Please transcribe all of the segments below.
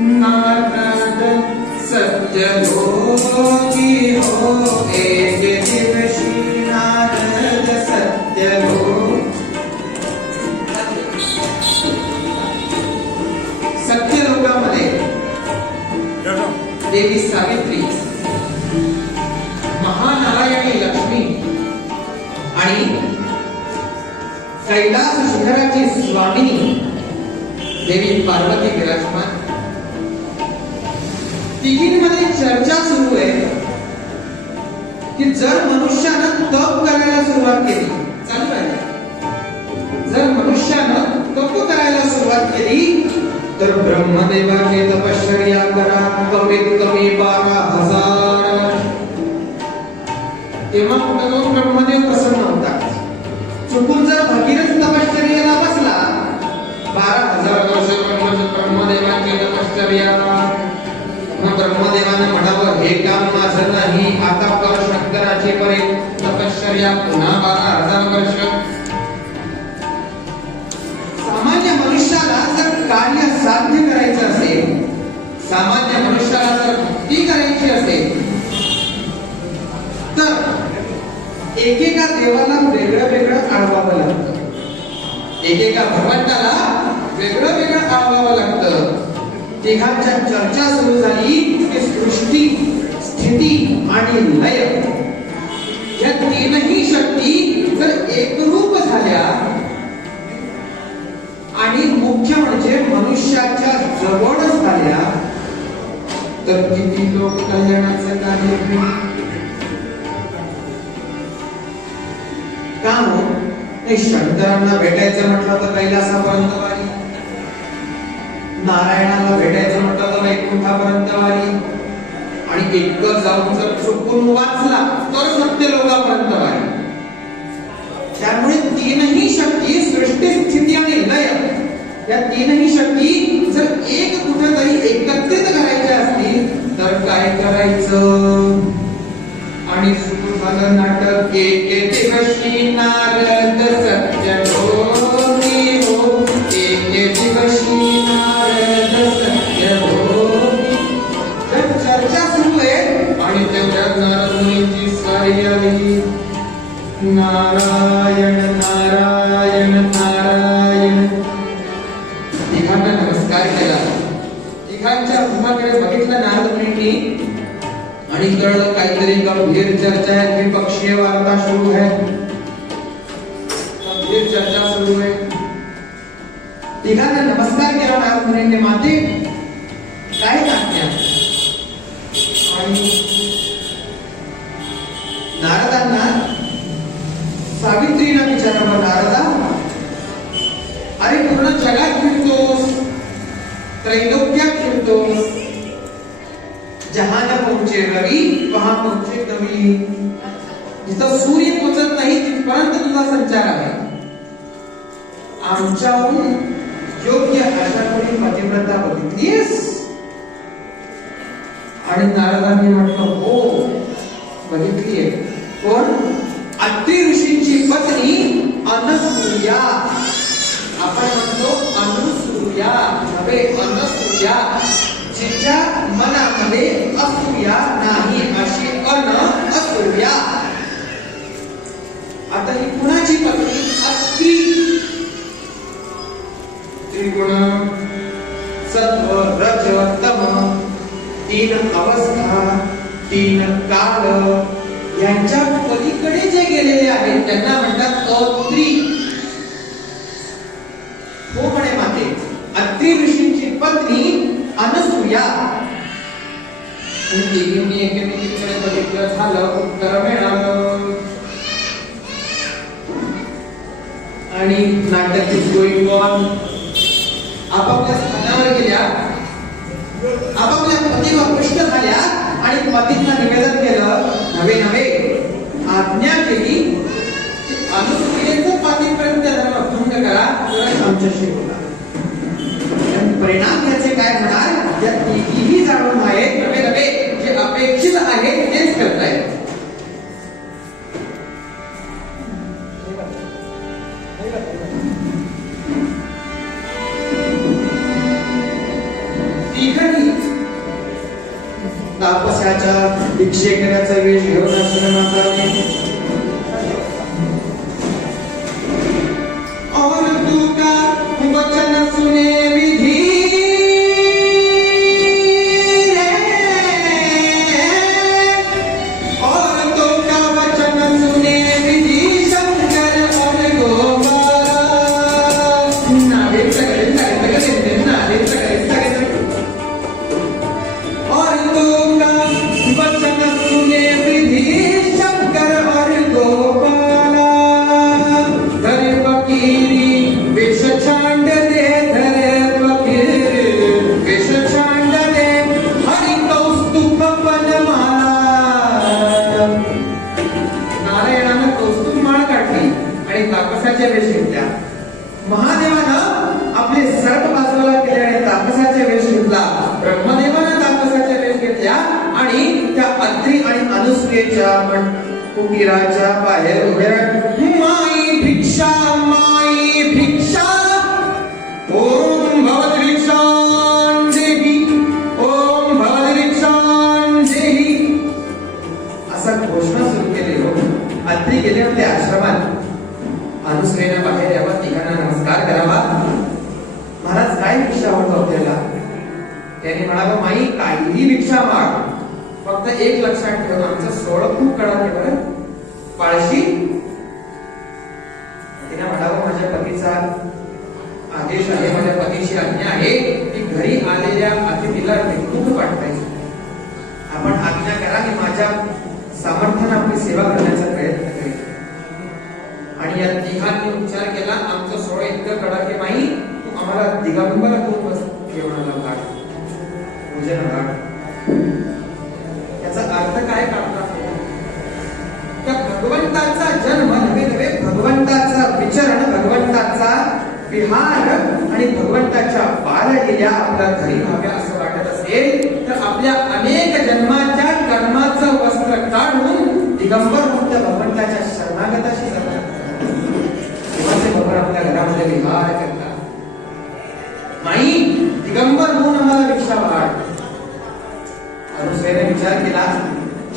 नारद सत्य भोगी हो एक दिवशी नारद सत्य सत्यलोकामध्ये देवी सावित्री महानारायणी लक्ष्मी आणि कैलास शिखराची स्वामिनी देवी पार्वती विराजमान तिघींमध्ये चर्चा सुरू आहे की जर मनुष्यानं तप करायला सुरुवात केली, चालू आहे, जर मनुष्यानं तप करायला सुरुवात केली तर ब्रह्मदेवाची तपश्चर्या करा कमीत कमी 12,000. तेव्हा कुठं जाऊन ब्रह्मदेव प्रसन्न होतात. चुकून जर भगीरथ तपश्चर्याला बसला 12,000 वर्ष ब्रह्मदेवाची तपश्चर्या, मग ब्रह्मदेवानं म्हणावं हे काम माझं नाही, आता कर शंकराची तपश्चर्या पुन्हा 12,000 वर्ष. सामान्य मनुष्याला जर कार्य साध्य करायचं असेल, सामान्य मनुष्याला जर भक्ती करायची असेल तर एकेका देवाला वेगळं वेगळं आळवावं लागतं, एकेका भगवंताला वेगळं वेगळं आळवावं लागतं. तिघांच्या चर्चा सुरू झाली की सृष्टी, स्थिती आणि लय या तीनही शक्ती जर एकरूप झाल्या आणि मुख्य म्हणजे मनुष्याच्या जवळ झाल्या तर किती लोक कल्याणाचं कार्य होईल. का हो, शंकरांना भेटायचं म्हटलं तर कैलासापर्यंत वारी, नारायणाला भेटायचं म्हटलं तर वैकुंठापर्यंत वारी, आणि इतकं जाऊन जर चुकून वाचला तर सत्य लोकापर्यंत वारी. त्यामुळे तीनही शक्ती, सृष्टी, स्थिती आणि लय या तीनही शक्ती जर एक कुठेतरी एकत्रित करायच्या असतील तर काय करायचं. आणि सुरू झालं नाटक. एक दिवशी नारद सत्य भोगी हो, एक दिवशी नारद सत्य भोगी. तर चर्चा सुरू आहे आणि तेवढ्यात नारद मुनींची स्वारी आली. नारायण नारायण नारायण. तिघांना नमस्कार केला. तिघांच्या मुखाकडे बघितलं नारद मुनींनी आणि कळलं काहीतरी गंभीर चर्चा आहे, द्विपक्षीय वार्ता सुरू आहे, गंभीर चर्चा सुरू आहे. तिघांना नमस्कार केला नारद मुनींनी. माते काय आज्ञा. आणि नारदांना सावित्रीला विचारावं, नारदा अरे पूर्ण जगात फिरतोस, त्रैलोक्यात फिरतोस, जहान पहुंचे रवी वहां पहुंचे कवी, जिथं सूर्य पोचत नाही तिथपर्यंत तुझा संचार आहे. आमच्याहून योग्य अशा कोणी पतिव्रता बघितलीस. आणि नारदांनी म्हटलं हो बघितलीये. कोण. अत्रि ऋषींची पत्नी अनसूया. आपण म्हणतो अनुसूया नव्हे, अनसूया. जिच्या मनामध्ये असूया नाही अशी असूया. आता ही कुणाची पत्नी. अत्रि. त्रिगुण सत्व रज तम, तीन अवस्था, तीन काल यांच्या पलीकडे जे गेलेले आहेत त्यांना म्हणतात अत्रि. हो म्हणे माते, अत्रि ऋषींची पत्नी अनसूया. तिघींनी एकमेकींकडे बघितलं, झालं, उत्तर मिळालं. आणि नाटक इज गोइंग ऑन. आपापल्या स्थानावर गेल्या, आपापल्या पतीवर पृष्ठ झाल्या आणि पतींना निवेदन केलं, नवे नवे आज्ञा केली अनुसूयेचं पतीपर्यंत धर्म भंग करा, तर आमच्याशी बोला. परिणाम याचे काय होणार. या तिघीही जाणून आहे नवे नवे जे अपेक्षित आहे तेच करतायत. तिघही तापसाच्या भिक्षेकराचा वेश घेऊन आश्रमात आले. और तू का वचन सुने विधी महादेवानं आपले सर्प बाजूला केले आणि तापसाचा वेश घेतला. ब्रह्मदेवानं तापसाचा वेश घेतला आणि त्या अत्रि आणि अनुसूयेच्या कुटीराच्या बाहेर उभे राहून माई भिक्षा ओम भवत भिक्षां देहि ओम भवत भिक्षां देहि असा घोषणा सुरू केली. हो अत्रि गेले होते आश्रमात. अनुसूयेने बाहेर यावं, तिघांना नमस्कार करावा. महाराज काय भिक्षा हवं आपल्याला? त्याने म्हणावं माई काहीही भिक्षा माग, फक्त एक लक्षात ठेव आमचं सोळं खूप कडक आहे बरं, पाळशी. तिने म्हणावं माझ्या पतीचा आदेश आहे, माझ्या पतीची आज्ञा आहे की घरी आलेल्या अतिथीला निमंत्रण पाठवायचं. आपण आज्ञा करा की माझ्या सामर्थ्याने आपली सेवा करण्याचा प्रयत्न करेल. आणि या तिघांनी उच्चार केला आमचं सोळं इतकं कडक आहे माई, तू आम्हाला दिगंबर होऊन बस जेवणाला घाट पूजन घाट. याचा अर्थ काय काढतात? त्या भगवंताचा जन्म नव्हे नव्हे भगवंताचा विचरण, भगवंताचा विहार आणि भगवंताच्या बाललीला आपल्या घरी व्हाव्या असं वाटत असेल तर आपल्या अनेक जन्माच्या कर्माचं वस्त्र काढून दिगंबर होऊन त्या भगवंताच्या शरणागताशी जातात. भगवान आपल्या घरामध्ये विहार करतात. माई दिगंबर होऊन आम्हाला भिक्षा वाढ. अनुसूयेने विचार केला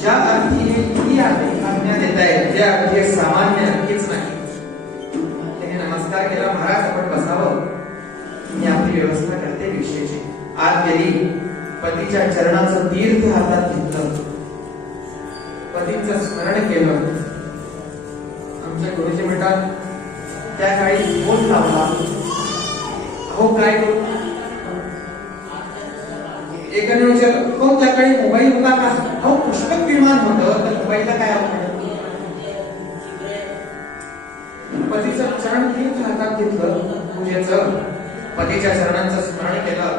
ज्या अर्थी ही आज्ञा देत आहे त्या अर्थी सामान्य नक्कीच नाही. त्याने नमस्कार केला. महाराज आपण बसावं, मी आपली व्यवस्था करते भिक्षेची. आत गेली, पतीच्या चरणाचं तीर्थ हातात घेतलं, पतीचं स्मरण केलं. आमच्या गुरुजी म्हणतात त्या काळी फोन लावला. हो काय करू? एकाने विचारलं हो त्या काळी मोबाईल होता का? हो पुष्पक विमान होतं तर मोबाईलला काय आवडलं? पतीचं चरण तीर्थ हातात घेतलं पूजेचं, पतीच्या चरणांचं स्मरण केलं.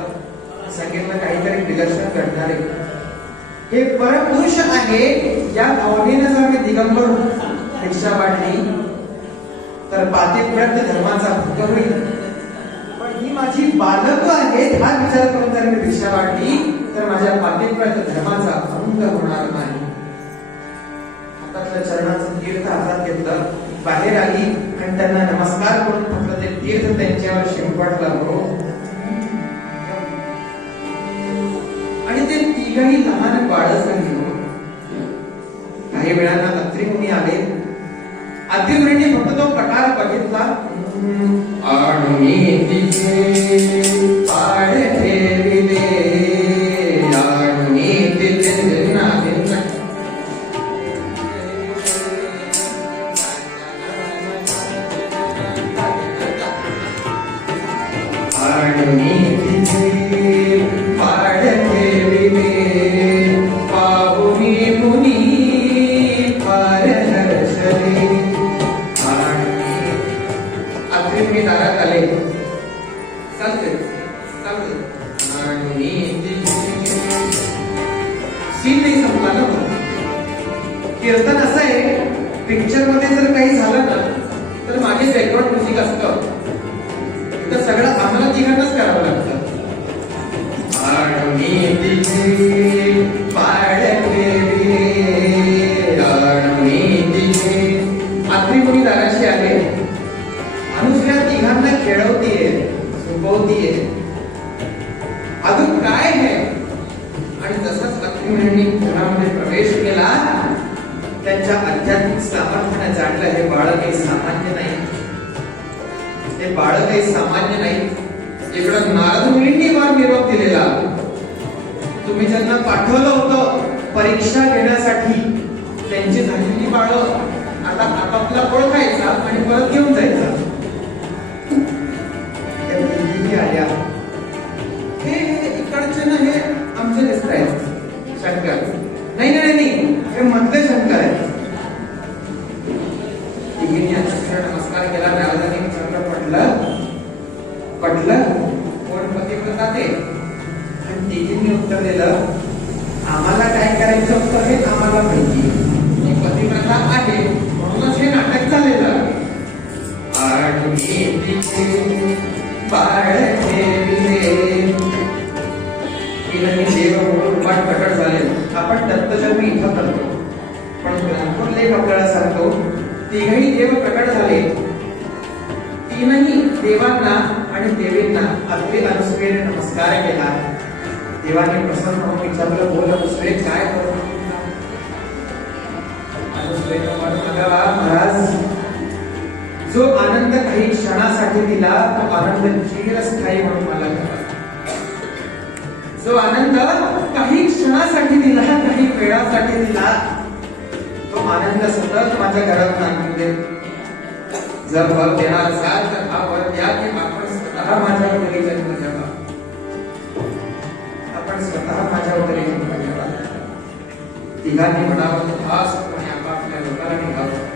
सांगितलं काहीतरी विलक्षण घडणार आहे. हे परपुरुष आहे या भावनेनं जर मी दिगंबर भिक्षा वाढली तर पातिव्रत धर्माचा भंग होईल. पण ही माझी बालक आहेत हा विचार करून जर मी भिक्षा वाढली तर माझ्या पातिव्रत धर्माचा भंग होणार नाही. हातातलं चरणाचं तीर्थ हातात घेतलं, बाहेर आली आणि त्यांना नमस्कार करून म्हटलं ते तीर्थ त्यांच्यावर शिंपडलं. हो आणि ते तिघही लहान बाळच झाली. हो काही वेळांना अत्रि मुनी आले. अत्रि मुनीने फक्त तो प्रकार बघितला. आणि तिचे पाड ठेविले आणि तिचे नाविन आणि तिचे पाड ठेविले पाहुनी मुनी फार हर्षले. मी दारात आले. सीन नाही संपला ना. कीर्तन असं आहे, पिक्चर मध्ये जर काही झालं ना तर मागे बॅकग्राऊंड म्युझिक असतं, तर सगळं आम्हाला तिघांनाच करावं लागतं. अत्रि मुनी दाराशी आले. अनुसूया तिघांना खेळवतीये, झोपवतीये. अजून काय मुनींनी घरामध्ये प्रवेश केला, त्यांच्या आध्यात्मिक सामर्थ्याने जाणलं हे बाळ काही सामान्य नाही, हे बाळ काही सामान्य नाही. इकडं नारद मुनींनी वर निरोप दिलेला, तुम्ही ज्यांना पाठवलं होतं परीक्षा घेण्यासाठी त्यांची झालेली बाळं आता आपापला ओळखायचा आणि परत घेऊन जायचा. आल्या हे इकडचे ना, हे आमचे दिसत आहेत शंकर, नाही नाही नाही, हे मधले शंकर आहेत. तिघींनी नमस्कार केला. नारदांनी विचारलं, पटलं कोण पतिव्रता ते? आणि तिघींनी उत्तर दिलं, आम्हाला काय करायचं होतं हे आम्हाला माहिती, ही पतिव्रता आहे म्हणूनच हे नाटक झालेलं. प्रकट झाले. आपण दत्तजन्मी इथं करतो, पण ग्रंथात लेख आपल्याला सांगतो तिघही देव प्रकट झाले. तीनही देवांना आणि देवींना अगदी अनुसूयेने नमस्कार केला. देवाने प्रसन्न होऊन विचारलं, बोल अनुसूये काय करू? अनुसूयेने म्हणाला, महाराज जो आनंद काही क्षणासाठी दिला तो आनंद चिरस्थायी म्हणून मला कळला. जो आनंद काही क्षणासाठी दिला, काही वेळासाठी दिला, तो आनंद सतत माझ्या घरात नांदू दे. जर वर देणार असाल तर हा वर द्या की आपण स्वतः माझ्या उदरी जन्म घ्यावा, आपण स्वतः माझ्या उदरी जन्म घ्यावा. तिघांनी म्हणावं, खास कोणी आपापल्या लोकांना निघावं.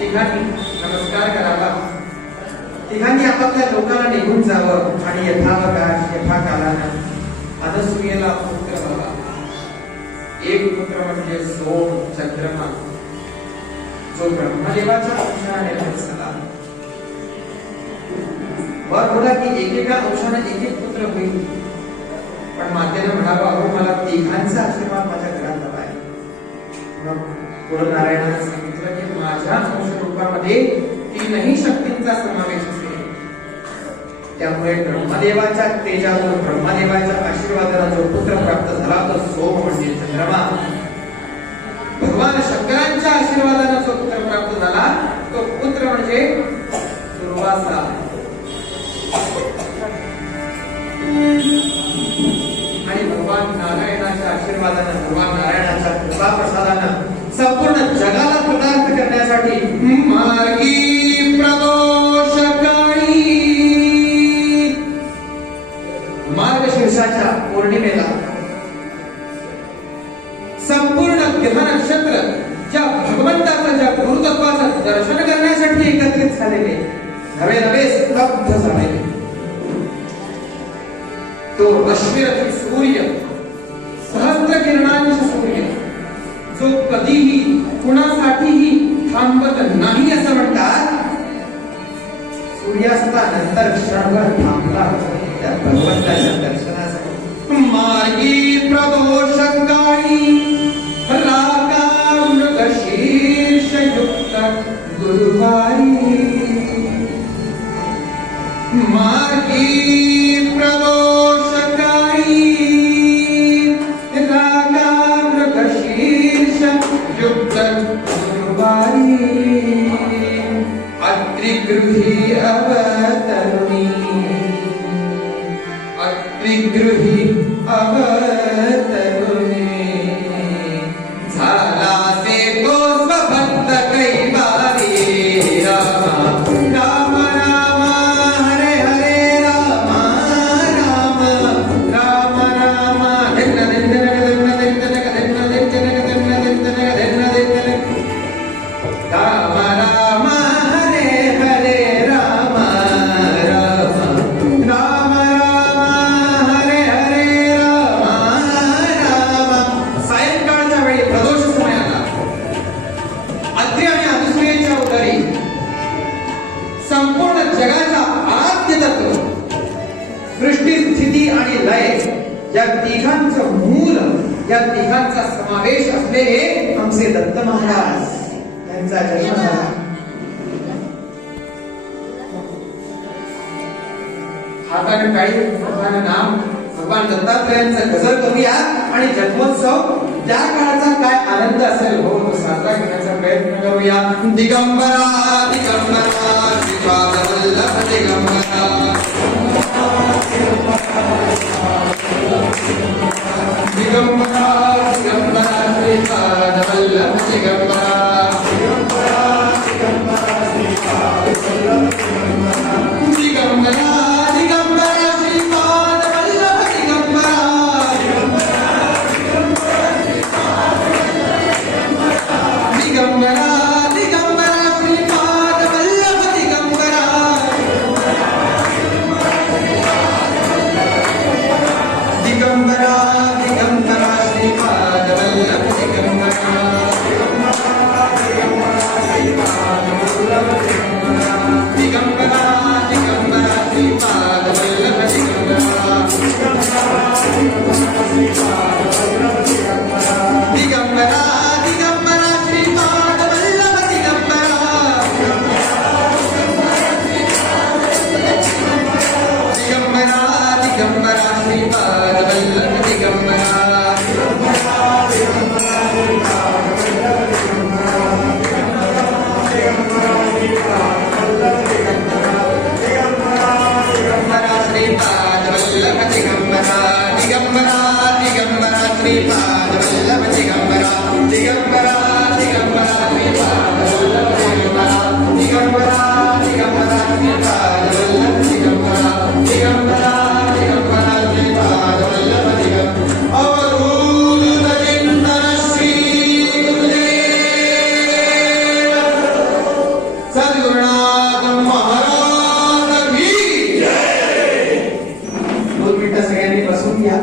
तिघांनी नमस्कार करावा, तिघांनी आपापल्या लोकांना निघून जावं आणि यथाकालानं अनसूयेला पुत्र व्हावा. एक पुत्र म्हणजे सोम चंद्रमा, जो ब्रह्मदेवाच्या अंशाने झाला. वर बोला की एकेका अंशाने एक एक पुत्र होईल, पण मातेने म्हणावं, अहो मला तिघांचा आशीर्वाद माझ्या घरात हवा आहे. मग पुढे नारायणाने सांगितलं की माझ्या अंश रूपामध्ये तीनही शक्तींचा समावेश असेल. त्यामुळे ब्रह्मदेवाच्या तेजातून, ब्रह्मदेवाच्या आशीर्वादाने जो पुत्र प्राप्त झाला तो सोम म्हणजे चंद्रमा. भगवान शंकरांच्या आशीर्वादाने जो पुत्र प्राप्त झाला तो पुत्र म्हणजे दुर्वासा. आणि भगवान नारायणाच्या आशीर्वादाने, भगवान नारायणाच्या कृपा प्रसादाने संपूर्ण जगाला पदार्थ करण्यासाठी मार्गी प्रदोष काळी, मार्गशीर्षाच्या पौर्णिमेला संपूर्ण ग्रह नक्षत्र ज्या भगवंताचं, ज्या गुरुतत्वाचं दर्शन करण्यासाठी एकत्रित झालेले, नवे नवे स्तब्ध झालेले, तो रश्मिरथी सूर्य, सहस्त्र किरणांचा सूर्य, जो कधीही कुणासाठीही थांबत नाही असं म्हणतात. सूर्यास्तानंतर क्षणभर थांबला त्या भगवंताच्या दर्शनासाठी. मार्गी प्रदोष काळी रागा मृग शीर्ष युक्त गुरुवारी. मार्गी प्रदोष काळी रागा मृग शीर्ष युक्त गुरुवारी. अत्रिगृही अवतरुणी, अत्रिगृही अवतरुणी. झाला से तो स्वभक्त कैवारी. राम राम राम हरे हरे राम राम राम राम. धिन्न धिन्न धिन्न धिन्न धिन्न धिन्न धिन्न धिन्न धिन्न धिन्न. राम राम हरे हरे राम राम राम राम हरे हरे राम राम. सायंकाळच्या वेळी प्रदोष समयाला अत्रि आणि अनुसूयेच्या उदरी संपूर्ण जगाचा आद्य तत्व, सृष्टी स्थिती आणि लय या तिघांचं मूल, या तिघांचा समावेश असलेले आमचे दत्त महाराज यांचा जन्म झाला. हाताने काही भगवान नाम भगवान दत्तात्रयांचा गजर करूया आणि जन्मोत्सव त्या काळाचा काय आनंद असेल हो तो साजरा करण्याचा प्रयत्न करूया. दिगंबरा दिगंबरा श्रीपाद वल्लभ दिगंबरा दिगंबरा दिगंबरा श्रीपाद वल्लभ दिगंबरा दिगंबरा दिगंबरा श्रीपाद वल्लभ दिगंबरा दिगंबरा दिगंबरा श्रीपाद वल्लभ दिगंबरा दिगंबरा दिगंबरा श्रीपाद वल्लभ दिगंबरा दिगंबरा दिगंबरा श्रीपाद वल्लभ दिगंबरा दिगंबरा दिगंबरा श्रीपाद वल्लभ दिगंबरा दिगंबरा दिगंबरा श्रीपाद वल्लभ दिगंबरा दिगंबरा श्रीपाद वल्लभ दिगंबरा दिगंबरा दिगंबरा श्रीपाद वल्लभ दिगंबरा दिगंबरा दिगंबरा श्रीपाद वल्लभ दिगंबरा दिगंबरा दिगंबरा श्रीपाद वल्लभ दिगंबरा दिगंबरा दिगंबरा श्रीपाद वल्लभ दिगंबरा अवधूत चिंतन श्री गुरुदेव सद्गुरुनाथ महाराज की जय. 2 मिनिटं सगळ्यांनी बसून घ्या.